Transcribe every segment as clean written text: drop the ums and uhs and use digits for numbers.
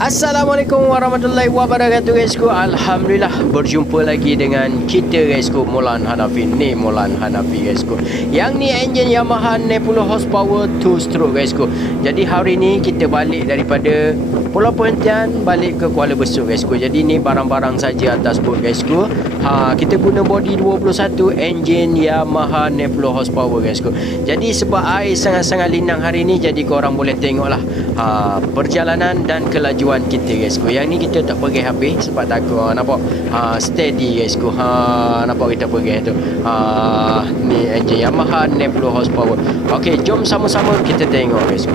Assalamualaikum warahmatullahi wabarakatuh guysku. Alhamdulillah berjumpa lagi dengan kita guysku, Maulan Hanafi. Ni Maulan Hanafi guysku. Yang ni enjin Yamaha 60 horsepower 2 stroke guysku. Jadi hari ni kita balik daripada Pulau Perhentian balik ke Kuala Besut guysku. Jadi ni barang-barang saja atas boat guysku. Kita guna body 21 enjin Yamaha 60 horsepower guysku. Jadi sebab air sangat-sangat linang hari ni, jadi korang boleh tengoklah perjalanan dan kelajuan kita guysku. Yang ni kita tak pergi habis sebab takut nampak steady guysku. Nampak kita pergi tu. Ni enjin Yamaha 60 horsepower. Okey, jom sama-sama kita tengok guysku.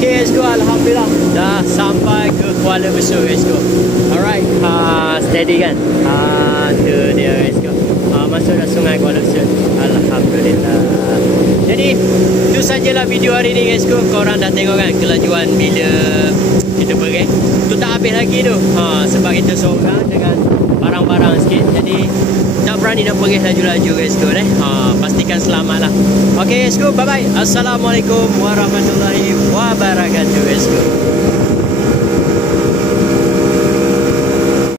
Okay guysku, alhamdulillah dah sampai ke Kuala Besut guysku. Alright, steady kan? Tu dia guysku. Masuk dah sungai Kuala Besut. Alhamdulillah. Jadi tu sajalah video hari ni guysku. Korang dah tengok kan kelajuan bila kita pergi. Tu tak habis lagi tu. Sebab kita seorang dengan barang-barang sikit. Jadi tak berani nak pergi laju-laju guysku. Pastikan selamat lah. Okay guysku, bye bye. Assalamualaikum warahmatullahi wabarakatuh guys.